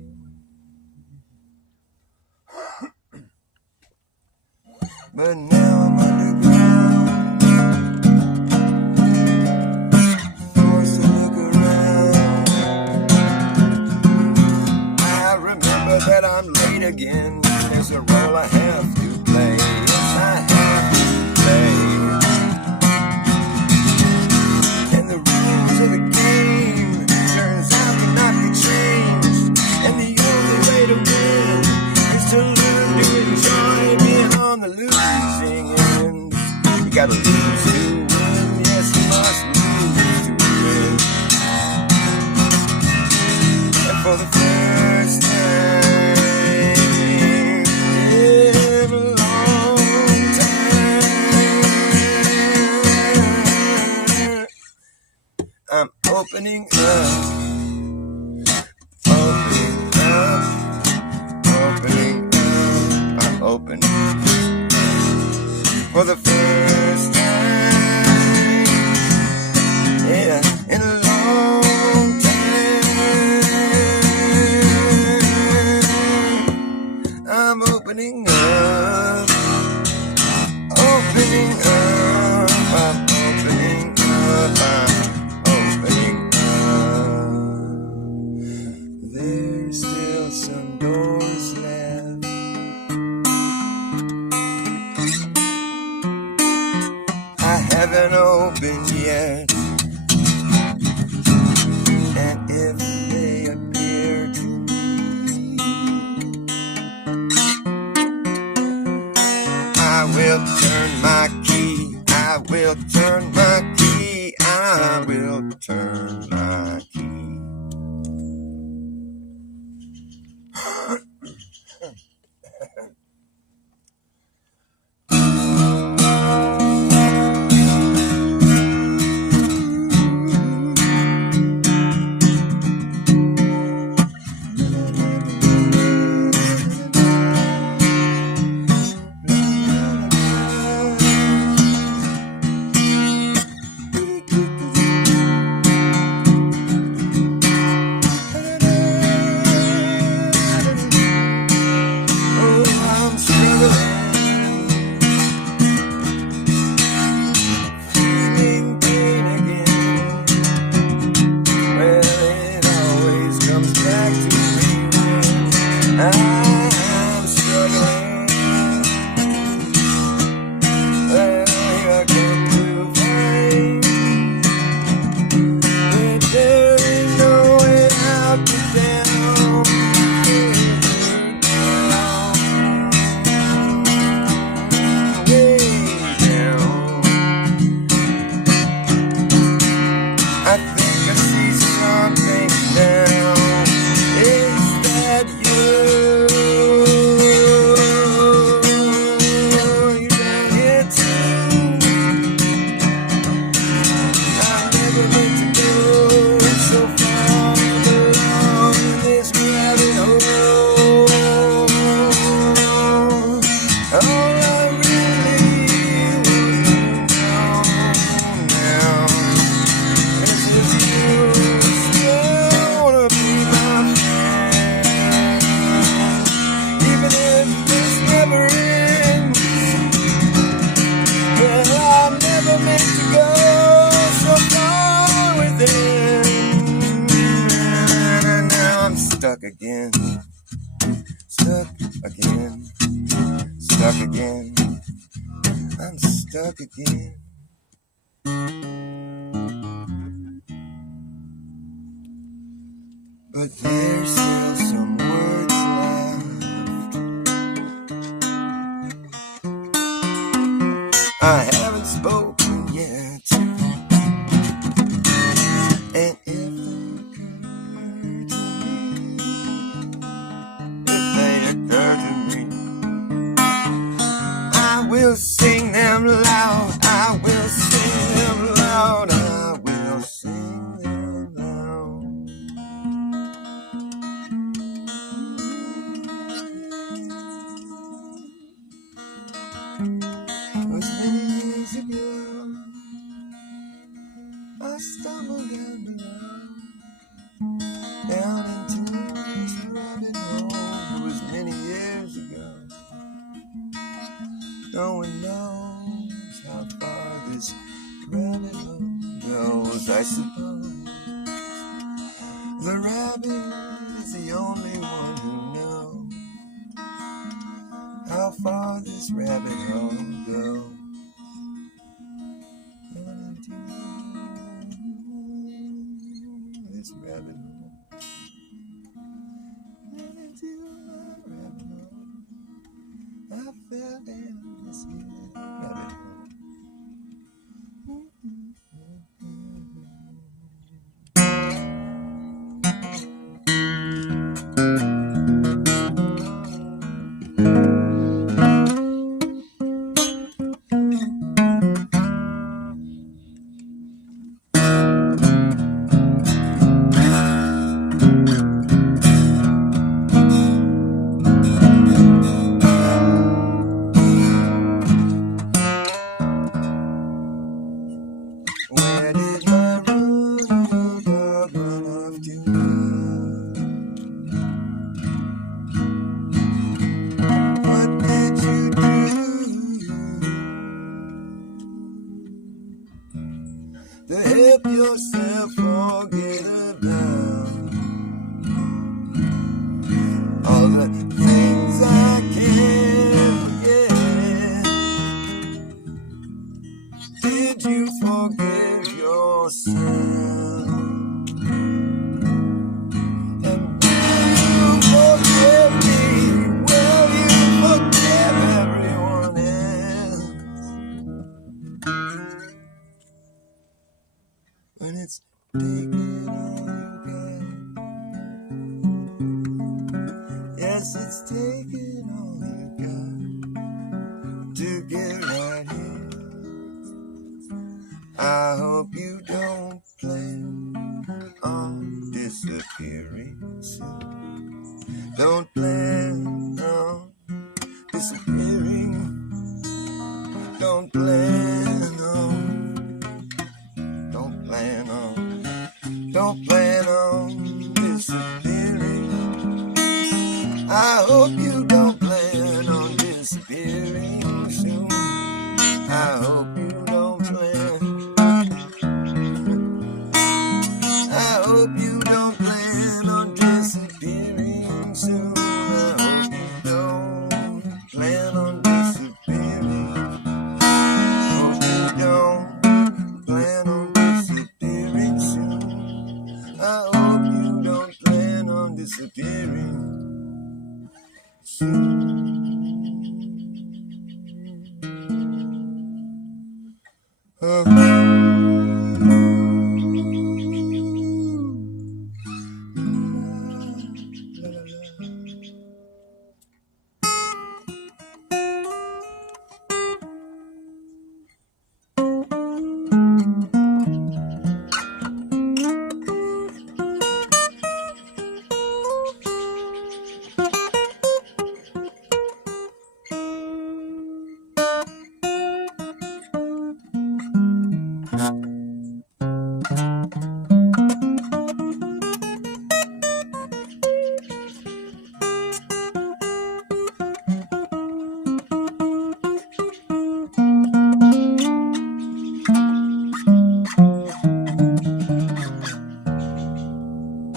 But now I'm underground, forced to look around. I remember that I'm late again. There's a role I have to play. Yes, I have to play. And the rules of the game turns out cannot be changed. And the only way to win is to learn to enjoy being on the losing end. You gotta lose to win. Yes, you must lose to win. And for the first time in a long time, I'm opening up, opening up, opening up. I'm opening for the first time, yeah, in a long time. I'm opening up, opening up, I'm opening up, I'm opening up. There's still some doors left. I haven't opened yet, and if they appear to me, I will turn my key, I will turn my key, I will turn my key. Stuck again, stuck again, stuck again, I'm stuck again. But there's still some words left. I haven't spoken yet. And if they occur to me, I will sing them loud. I will sing them loud. I will sing them loud. It was many years ago. I stumbled down into this rabbit hole. It was many years ago. No one knows how far this rabbit hole goes. I suppose the rabbit is the only one who knows how far this rabbit hole goes. This rabbit hole. Into my rabbit hole. I fell down this here rabbit hole. Where did my running dog run off to? What did you do to help yourself forget about all the things I can't forget? Did you forgive yourself? And will you forgive me? Will you forgive everyone else? When it's taking all you got. Yes, it's taking all you got to get right here. I hope you don't plan on disappearing soon. Don't plan on disappearing. Don't plan on. Don't plan on. Don't plan on disappearing. I hope you don't plan on disappearing soon. I hope you don't plan. I hope you don't plan on disappearing soon. I hope you don't plan on disappearing. Hope you don't plan on disappearing soon. I hope you don't plan on disappearing soon.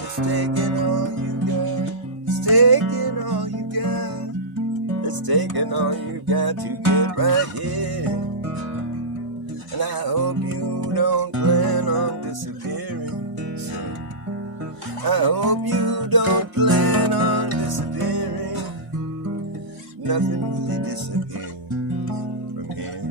It's taking all you got. It's taking all you got. It's taking all you got to get right here. And I hope you don't plan on disappearing soon. I hope you don't plan on disappearing. Nothing really disappears from here.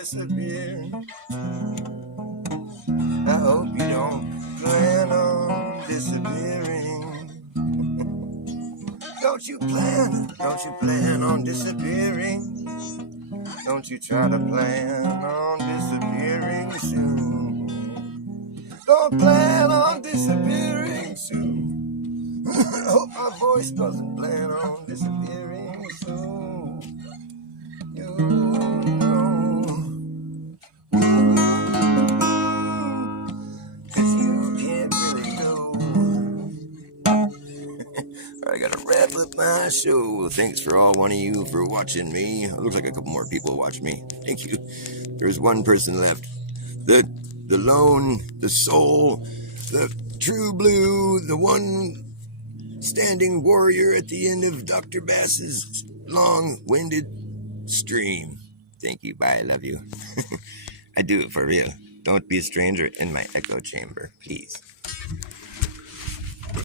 disappearing. I hope you don't plan on disappearing. Don't you plan on disappearing? Don't you try to plan on disappearing soon. Don't plan on disappearing soon. I hope my voice doesn't plan on disappearing soon. You know, 'cause you can't really know. I gotta wrap up my show. Thanks for all one of you for watching me. It looks like a couple more people watch me. Thank you. There's one person left. The lone, the soul, the true blue, the one standing warrior at the end of Dr. Bass's long-winded stream. Thank you. Bye. I love you. I do it for real. Don't be a stranger in my echo chamber, please.